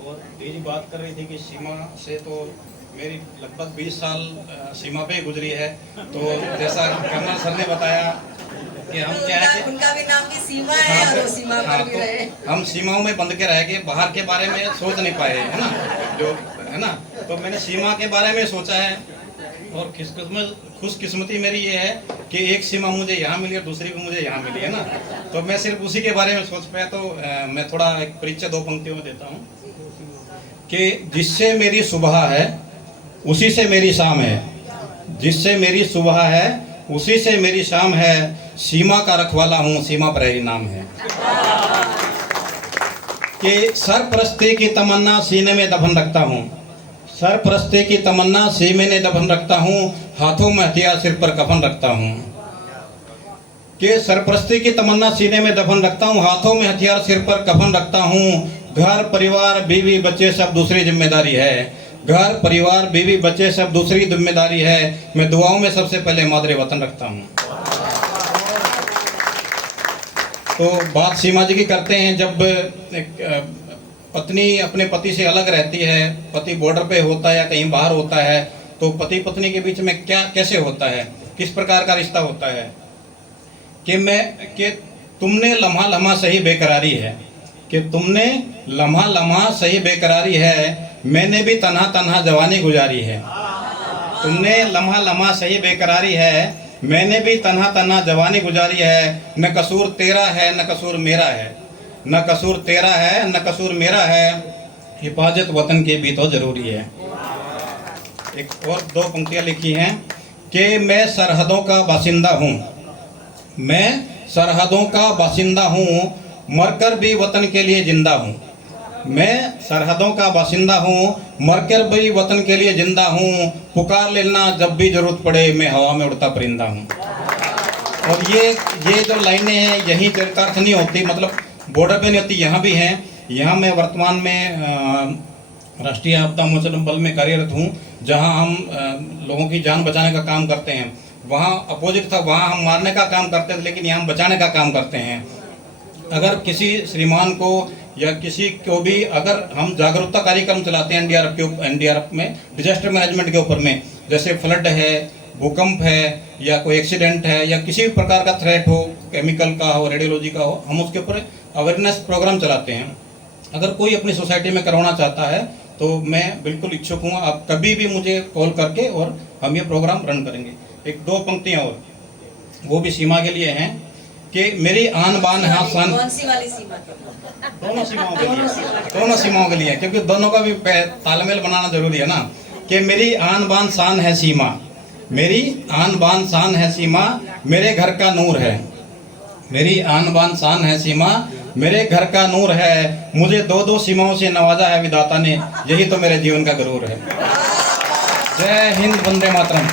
और दीदी बात कर रही थी कि सीमा से तो मेरी लगभग 20 साल सीमा पे गुजरी है। तो जैसा कमल सर ने बताया कि हम तो क्या है कि उनका भी नाम भी सीमा है और वो सीमा पर भी रहे। तो हम सीमाओं में बंद के रह गए, बाहर के बारे में सोच नहीं पाए, है ना, जो है ना। तो मैंने सीमा के बारे में सोचा है और खुशकिस्मती मेरी ये है कि एक सीमा मुझे यहाँ मिली और दूसरी भी मुझे यहाँ मिली, है ना। तो मैं सिर्फ उसी के बारे में सोच पाया। तो मैं थोड़ा एक परिचय 2 पंक्तियों में देता हूँ कि जिससे मेरी सुबह है उसी से मेरी शाम है, जिससे मेरी सुबह है उसी से मेरी शाम है, सीमा का रखवाला हूँ, सीमा प्रहरी नाम है। कि सरपरस्ती की तमन्ना सीने में दफन रखता हूँ, सरपरस्ती की तमन्ना सीने में दफन रखता हूँ, हाथों में हथियार सिर पर कफन रखता हूँ। कि सरपरस्ती की तमन्ना सीने में दफन रखता हूँ, हाथों में हथियार सिर पर कफन रखता हूँ। घर परिवार बीवी बच्चे सब दूसरी जिम्मेदारी है, घर परिवार बीवी बच्चे सब दूसरी जिम्मेदारी है। मैं दुआओं में सबसे पहले मादरे वतन रखता हूँ। तो बात सीमा जी की करते हैं। जब एक पत्नी अपने पति से अलग रहती है, पति बॉर्डर पे होता है या कहीं बाहर होता है, तो पति पत्नी के बीच में क्या कैसे होता है, किस प्रकार का रिश्ता होता है। कि तुमने लम्हा लम्हा सही बेकरारी है, कि तुमने लम्हा लम्हा सही बेकरारी है, मैंने भी तन्हा तन्हा जवानी गुजारी है। तुमने लम्हा लम्हा सही बेकरारी है, मैंने भी तन्हा तन्हा जवानी गुजारी है। न कसूर तेरा है न कसूर मेरा है, न कसूर तेरा है न कसूर मेरा है, हिफाजत वतन की भी तो जरूरी है। एक और 2 पंक्तियां लिखी हैं कि मैं सरहदों का बासिंदा हूँ, मैं सरहदों का बासिंदा हूँ, मरकर भी वतन के लिए जिंदा हूँ। मैं सरहदों का बासिंदा हूँ, मरकर भी वतन के लिए जिंदा हूँ। पुकार लेना जब भी जरूरत पड़े, मैं हवा में उड़ता परिंदा हूँ। और ये जो लाइनें हैं यहीं चरितार्थ नहीं होती, मतलब बॉर्डर पे नहीं होती, यहाँ भी हैं। यहाँ मैं वर्तमान में राष्ट्रीय आपदा मोचन बल में कार्यरत हूँ, जहाँ हम लोगों की जान बचाने का काम करते हैं। वहाँ अपोजिट था, वहाँ हम मारने का काम करते थे, लेकिन यहाँ हम बचाने का काम करते हैं। अगर किसी श्रीमान को या किसी को भी अगर हम जागरूकता कार्यक्रम चलाते हैं एनडीआरएफ में डिजास्टर मैनेजमेंट के ऊपर में, जैसे फ्लड है, भूकंप है, या कोई एक्सीडेंट है, या किसी भी प्रकार का थ्रेट हो, केमिकल का हो, रेडियोलॉजी का हो, हम उसके ऊपर अवेयरनेस प्रोग्राम चलाते हैं। अगर कोई अपनी सोसाइटी में करवाना चाहता है तो मैं बिल्कुल इच्छुक हूँ, आप कभी भी मुझे कॉल करके और हम ये प्रोग्राम रन करेंगे। एक 2 पंक्तियाँ और वो भी सीमा के लिए हैं कि मेरी आन बान है शान। कौन सी वाली सीमा? दोनों सीमाओं के लिए, दोनों सीमाओं के लिए, क्योंकि दोनों का भी तालमेल बनाना जरूरी है ना। कि मेरी आन बान शान है सीमा, मेरी आन बान शान है सीमा, मेरे घर का नूर है, मेरी आन बान शान है सीमा, मेरे घर का नूर है। मुझे 2-2 सीमाओं से नवाजा है विधाता ने, यही तो मेरे जीवन का गरूर है। जय हिंद, वंदे मातरम।